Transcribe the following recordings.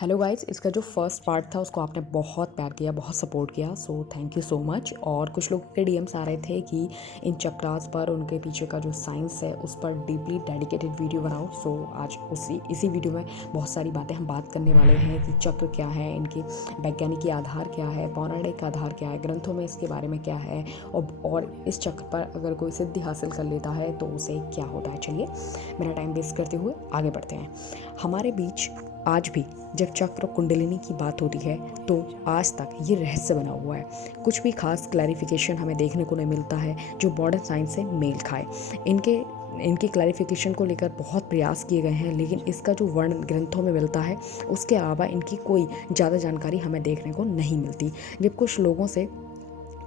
Hello guys, इसका जो first part था उसको आपने बहुत प्यार किया, बहुत सपोर्ट किया, so thank you so much. और कुछ लोगों के डीएम्स आ रहे थे कि इन चक्रास पर उनके पीछे का जो साइंस है उस पर डीपली डेडिकेटेड वीडियो बनाओ। सो आज इसी वीडियो में बहुत सारी बातें हम बात करने वाले हैं कि चक्र क्या है, इनके वैज्ञानिक आधार क्या है, पौराणिक आधार क्या है, ग्रंथों में इसके बारे में क्या है, और इस चक्र पर अगर कोई सिद्धि हासिल कर लेता है तो उसे क्या होता है। चलिए मेरा टाइम वेस्ट करते हुए आगे बढ़ते हैं। हमारे बीच आज भी जब चक्र कुंडलिनी की बात होती है तो आज तक ये रहस्य बना हुआ है। कुछ भी खास क्लैरिफिकेशन हमें देखने को नहीं मिलता है जो मॉडर्न साइंस से मेल खाए। इनके क्लैरिफिकेशन को लेकर बहुत प्रयास किए गए हैं, लेकिन इसका जो वर्णन ग्रंथों में मिलता है उसके अलावा इनकी कोई ज़्यादा जानकारी हमें देखने को नहीं मिलती। जब कुछ लोगों से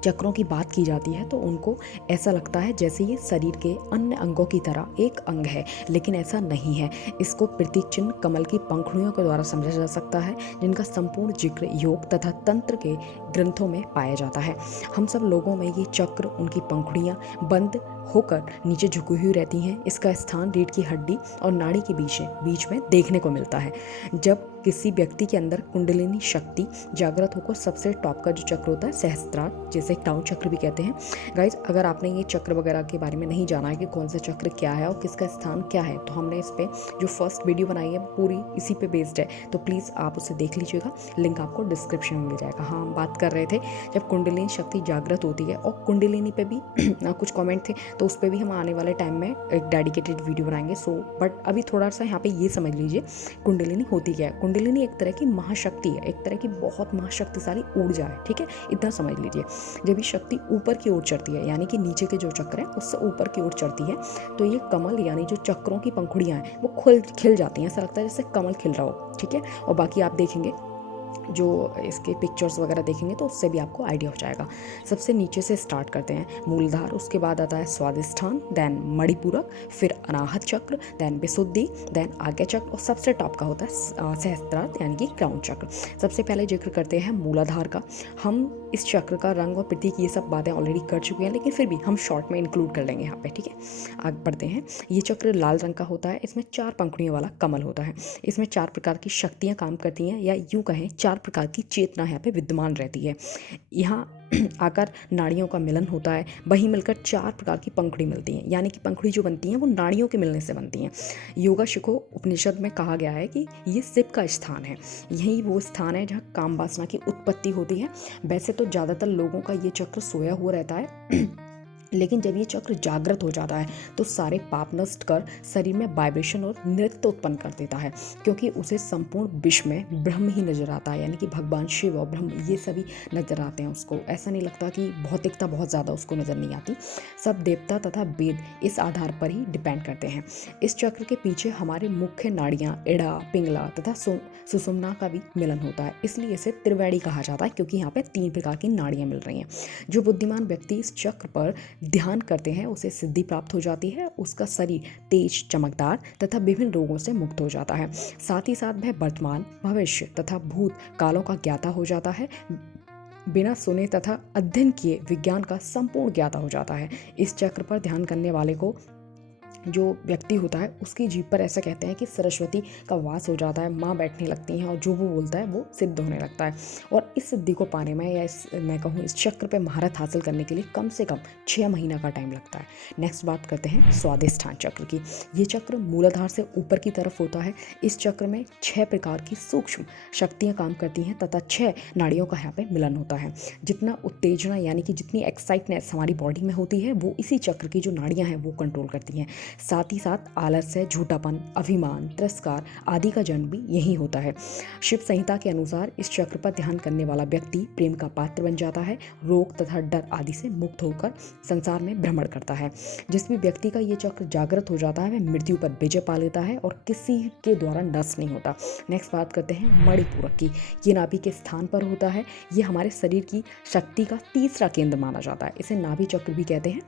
चक्रों की बात की जाती है तो उनको ऐसा लगता है जैसे ये शरीर के अन्य अंगों की तरह एक अंग है, लेकिन ऐसा नहीं है। इसको प्रतीक चिन्ह कमल की पंखुड़ियों के द्वारा समझा जा सकता है, जिनका संपूर्ण जिक्र योग तथा तंत्र के ग्रंथों में पाया जाता है। हम सब लोगों में ये चक्र, उनकी पंखुड़ियाँ बंद होकर नीचे झुकी हुई रहती हैं। इसका स्थान रीढ़ की हड्डी और नाड़ी के बीच में देखने को मिलता है। जब किसी व्यक्ति के अंदर कुंडलिनी शक्ति जागृत होकर सबसे टॉप का जो चक्र होता है सहस्त्रार, जैसे क्राउन चक्र भी कहते हैं। गाइज, अगर आपने ये चक्र वगैरह के बारे में नहीं जाना है कि कौन सा चक्र क्या है और किसका स्थान क्या है, तो हमने इस पे जो फर्स्ट वीडियो बनाई है पूरी इसी पे बेस्ड है, तो प्लीज़ आप उसे देख लीजिएगा। लिंक आपको डिस्क्रिप्शन में मिल जाएगा। हाँ, हम बात कर रहे थे जब कुंडलिनी शक्ति जागृत होती है, और कुंडलिनी पे भी कुछ कमेंट थे तो उस पर भी हम आने वाले टाइम में एक डेडिकेटेड वीडियो बनाएंगे। बट अभी थोड़ा सा यहाँ पे ये समझ लीजिए कुंडलिनी होती क्या है। कुंडलिनी एक तरह की महाशक्ति है, एक तरह की बहुत महाशक्तिशाली ऊर्जा है, ठीक है, इतना समझ लीजिए। जब ये शक्ति ऊपर की ओर चढ़ती है, यानी कि नीचे के जो चक्र है उससे ऊपर की ओर चढ़ती है, तो ये कमल यानी जो चक्रों की पंखुड़ियाँ हैं वो खिल जाती हैं। ऐसा लगता है जैसे कमल खिल रहा हो, ठीक है। और बाकी आप देखेंगे जो इसके पिक्चर्स वगैरह देखेंगे तो उससे भी आपको आइडिया हो जाएगा। सबसे नीचे से स्टार्ट करते हैं, मूलधार, उसके बाद आता है स्वादिष्ठान, देन मणिपूरक, फिर अनाहत चक्र, देन विशुद्धि, देन आज्ञा चक्र, और सबसे टॉप का होता है सहस्त्रार्थ यानी कि क्राउन चक्र। सबसे पहले जिक्र करते हैं मूलाधार का। हम इस चक्र का रंग और प्रतीक ये सब बातें ऑलरेडी कर चुके हैं, लेकिन फिर भी हम शॉर्ट में इंक्लूड कर लेंगे यहाँ पे, ठीक है। आगे बढ़ते हैं। ये चक्र लाल रंग का होता है, इसमें 4 पंखुड़ियों वाला कमल होता है। इसमें 4 प्रकार की शक्तियाँ काम करती हैं, या यूँ कहें 4 प्रकार की चेतना यहाँ पे विद्यमान रहती है। यहाँ आकर नाड़ियों का मिलन होता है, वहीं मिलकर 4 प्रकार की पंखुड़ी मिलती हैं, यानी कि पंखुड़ी जो बनती हैं वो नाड़ियों के मिलने से बनती हैं। योगा शिखो उपनिषद में कहा गया है कि ये शिव का स्थान है, यही वो स्थान है जहाँ काम वासना की उत्पत्ति होती है। वैसे तो ज़्यादातर लोगों का ये चक्र सोया हुआ रहता है लेकिन जब ये चक्र जागृत हो जाता है तो सारे पाप नष्ट कर शरीर में वाइब्रेशन और नृत्य उत्पन्न कर देता है, क्योंकि उसे संपूर्ण विश्व में ब्रह्म ही नजर आता है, यानी कि भगवान शिव और ब्रह्म ये सभी नजर आते हैं उसको। ऐसा नहीं लगता कि भौतिकता बहुत ज़्यादा उसको नज़र नहीं आती। सब देवता तथा वेद इस आधार पर ही डिपेंड करते हैं। इस चक्र के पीछे हमारे मुख्य नाड़ियाँ इड़ा, पिंगला तथा सुषुम्ना का भी मिलन होता है, इसलिए इसे त्रिवेणी कहा जाता है, क्योंकि यहाँ पे 3 प्रकार की नाड़ियाँ मिल रही हैं। जो बुद्धिमान व्यक्ति इस चक्र पर ध्यान करते हैं उसे सिद्धि प्राप्त हो जाती है, उसका शरीर तेज, चमकदार तथा विभिन्न रोगों से मुक्त हो जाता है। साथ ही साथ वह वर्तमान, भविष्य तथा भूत कालों का ज्ञाता हो जाता है, बिना सुने तथा अध्ययन किए विज्ञान का संपूर्ण ज्ञाता हो जाता है। इस चक्र पर ध्यान करने वाले को जो व्यक्ति होता है उसकी जीभ पर ऐसा कहते हैं कि सरस्वती का वास हो जाता है, माँ बैठने लगती हैं और जो वो बोलता है वो सिद्ध होने लगता है। और इस सिद्धि को पाने में, या मैं कहूँ इस चक्र पे महारत हासिल करने के लिए कम से कम 6 महीना का टाइम लगता है। नेक्स्ट बात करते हैं स्वादिष्ठान चक्र की। ये चक्र मूलाधार से ऊपर की तरफ होता है। इस चक्र में 6 प्रकार की सूक्ष्म शक्तियाँ काम करती हैं तथा 6 नाड़ियों का यहाँ पे मिलन होता है। जितना उत्तेजना यानी कि जितनी एक्साइटनेस हमारी बॉडी में होती है वो इसी चक्र की जो नाड़ियाँ हैं वो कंट्रोल करती हैं। साथ ही साथ आलस्य, झूठापन, अभिमान, तिरस्कार आदि का जन्म भी यही होता है। शिव संहिता के अनुसार इस चक्र पर ध्यान करने वाला व्यक्ति प्रेम का पात्र बन जाता है, रोग तथा डर आदि से मुक्त होकर संसार में भ्रमण करता है। जिस भी व्यक्ति का ये चक्र जागृत हो जाता है वह मृत्यु पर विजय पा लेता है और किसी के द्वारा नष्ट नहीं होता। नेक्स्ट बात करते हैं मणिपूरक की। ये नाभि के स्थान पर होता है। ये हमारे शरीर की शक्ति का तीसरा केंद्र माना जाता है। इसे नाभि चक्र भी कहते हैं।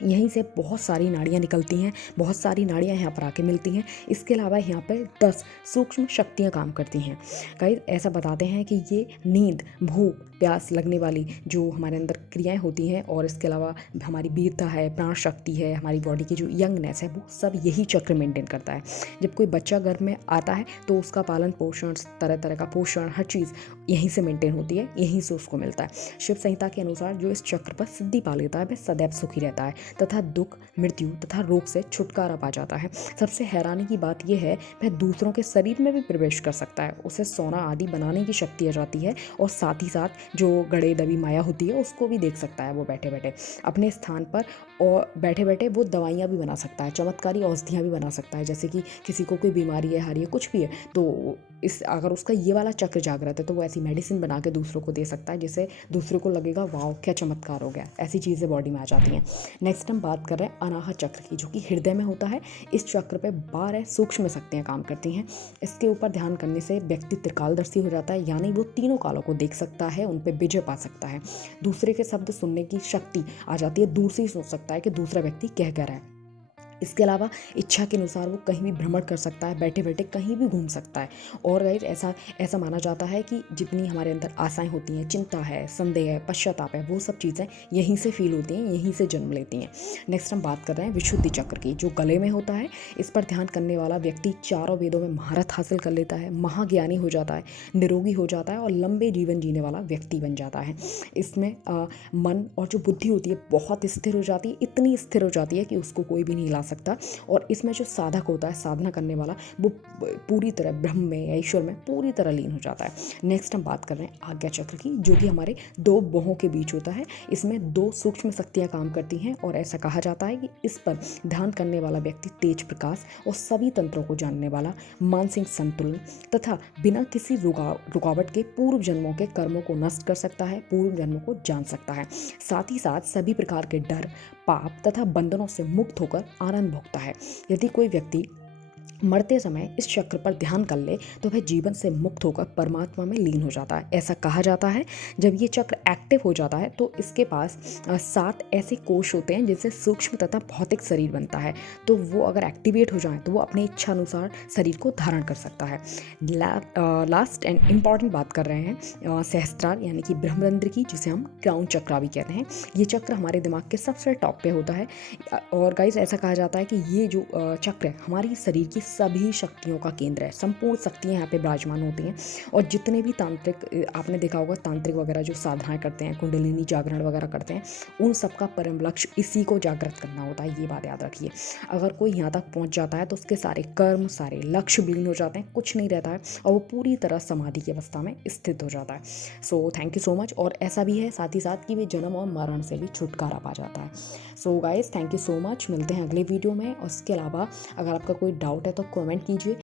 यहीं से बहुत सारी नाड़ियाँ निकलती हैं, बहुत सारी नाड़ियाँ यहाँ पर आके मिलती हैं। इसके अलावा यहाँ पर 10 सूक्ष्म शक्तियाँ काम करती हैं। गाइस ऐसा बताते हैं कि ये नींद, भूख, प्यास लगने वाली जो हमारे अंदर क्रियाएं होती हैं, और इसके अलावा हमारी वीरता है, प्राण शक्ति है, हमारी बॉडी की जो यंगनेस है, वो सब यही चक्र मेंटेन करता है। जब कोई बच्चा गर्भ में आता है तो उसका पालन पोषण, तरह तरह का पोषण, हर चीज़ यहीं से मेंटेन होती है, यहीं से उसको मिलता है। शिव संहिता के अनुसार जो इस चक्र पर सिद्धि पा लेता है वह सदैव सुखी रहता है तथा दुख, मृत्यु तथा रोग से छुटकारा पा जाता है। सबसे हैरानी की बात यह है, वह दूसरों के शरीर में भी प्रवेश कर सकता है, उसे सोना आदि बनाने की शक्ति आ जाती है, और साथ ही साथ जो गड़े दबी माया होती है उसको भी देख सकता है वो बैठे बैठे अपने स्थान पर, और बैठे बैठे वो दवाइयाँ भी बना सकता है, चमत्कारी औषधियाँ भी बना सकता है। जैसे कि किसी को कोई बीमारी है, हारी है, कुछ भी है, तो इस अगर उसका ये वाला चक्र जागृत है तो वो ऐसी मेडिसिन बना के दूसरों को दे सकता है, जिससे दूसरों को लगेगा वाओ क्या चमत्कार हो गया। ऐसी चीज़ें बॉडी में आ जाती हैं। नेक्स्ट हम बात कर रहे हैं अनाहत चक्र की, जो कि हृदय में होता है। इस चक्र पे 12 सूक्ष्म शक्तियाँ काम करती हैं। इसके ऊपर ध्यान करने से व्यक्ति त्रिकालदर्शी हो जाता है, यानी वो तीनों कालों को देख सकता है, उन पर विजय पा सकता है। दूसरे के शब्द सुनने की शक्ति आ जाती है, दूर से ही सोच सकता है कि दूसरा व्यक्ति कह कर है। इसके अलावा इच्छा के अनुसार वो कहीं भी भ्रमण कर सकता है, बैठे बैठे कहीं भी घूम सकता है। और गाइस ऐसा माना जाता है कि जितनी हमारे अंदर आशाएं होती हैं, चिंता है, संदेह है, पश्चाताप है, वो सब चीज़ें यहीं से फील होती हैं, यहीं से जन्म लेती हैं। नेक्स्ट हम बात कर रहे हैं विशुद्धि चक्र की, जो गले में होता है। इस पर ध्यान करने वाला व्यक्ति चारों वेदों में महारत हासिल कर लेता है, महाज्ञानी हो जाता है, निरोगी हो जाता है और लंबे जीवन जीने वाला व्यक्ति बन जाता है। इसमें मन और जो बुद्धि होती है बहुत स्थिर हो जाती है, इतनी स्थिर हो जाती है कि उसको कोई भी नहीं हिला सकता। और इसमें जो साधक होता है, साधना करने वाला, वो पूरी तरह ब्रह्म में या ईश्वर में पूरी तरह लीन हो जाता है। नेक्स्ट हम बात कर रहे हैं आज्ञा चक्र की, जो कि हमारे दो बाहों के बीच होता है। इसमें 2 सूक्ष्म शक्तियाँ काम करती हैं, और ऐसा कहा जाता है कि इस पर ध्यान करने वाला व्यक्ति तेज प्रकाश और सभी तंत्रों को जानने वाला, मानसिक संतुलन तथा बिना किसी रुकावट के पूर्व जन्मों के कर्मों को नष्ट कर सकता है, पूर्व जन्मों को जान सकता है। साथ ही साथ सभी प्रकार के डर, पाप तथा बंधनों से मुक्त होकर आनंद भोगता है। यदि कोई व्यक्ति मरते समय इस चक्र पर ध्यान कर ले तो वह जीवन से मुक्त होकर परमात्मा में लीन हो जाता है। ऐसा कहा जाता है जब ये चक्र एक्टिव हो जाता है तो इसके पास 7 ऐसे कोष होते हैं जिनसे सूक्ष्म तथा भौतिक शरीर बनता है। तो वो अगर एक्टिवेट हो जाए तो वो अपने इच्छा अनुसार शरीर को धारण कर सकता है। लास्ट एंड इम्पॉर्टेंट बात कर रहे हैं सहस्त्रार यानी कि ब्रह्मरंध्र की, जिसे हम क्राउन चक्रा भी कहते हैं। ये चक्र हमारे दिमाग के सबसे टॉप पे होता है। और गाइस ऐसा कहा जाता है कि ये जो चक्र है हमारी शरीर की सभी शक्तियों का केंद्र है। संपूर्ण शक्तियाँ यहाँ पे विराजमान होती हैं। और जितने भी तांत्रिक, आपने देखा होगा तांत्रिक वगैरह जो साधनाएं करते हैं, कुंडलिनी जागरण वगैरह करते हैं, उन सबका परम लक्ष्य इसी को जागृत करना होता है। ये बात याद रखिए। अगर कोई यहाँ तक पहुँच जाता है तो उसके सारे कर्म, सारे लक्ष्य विलीन हो जाते हैं, कुछ नहीं रहता है, और वो पूरी तरह समाधि की अवस्था में स्थित हो जाता है। So thank you so much. और ऐसा भी है साथ ही साथ कि वे जन्म और मरण से भी छुटकारा पा जाता है। So guys thank you so much. मिलते हैं अगले वीडियो में। और इसके अलावा अगर आपका कोई डाउट है तो कमेंट कीजिए।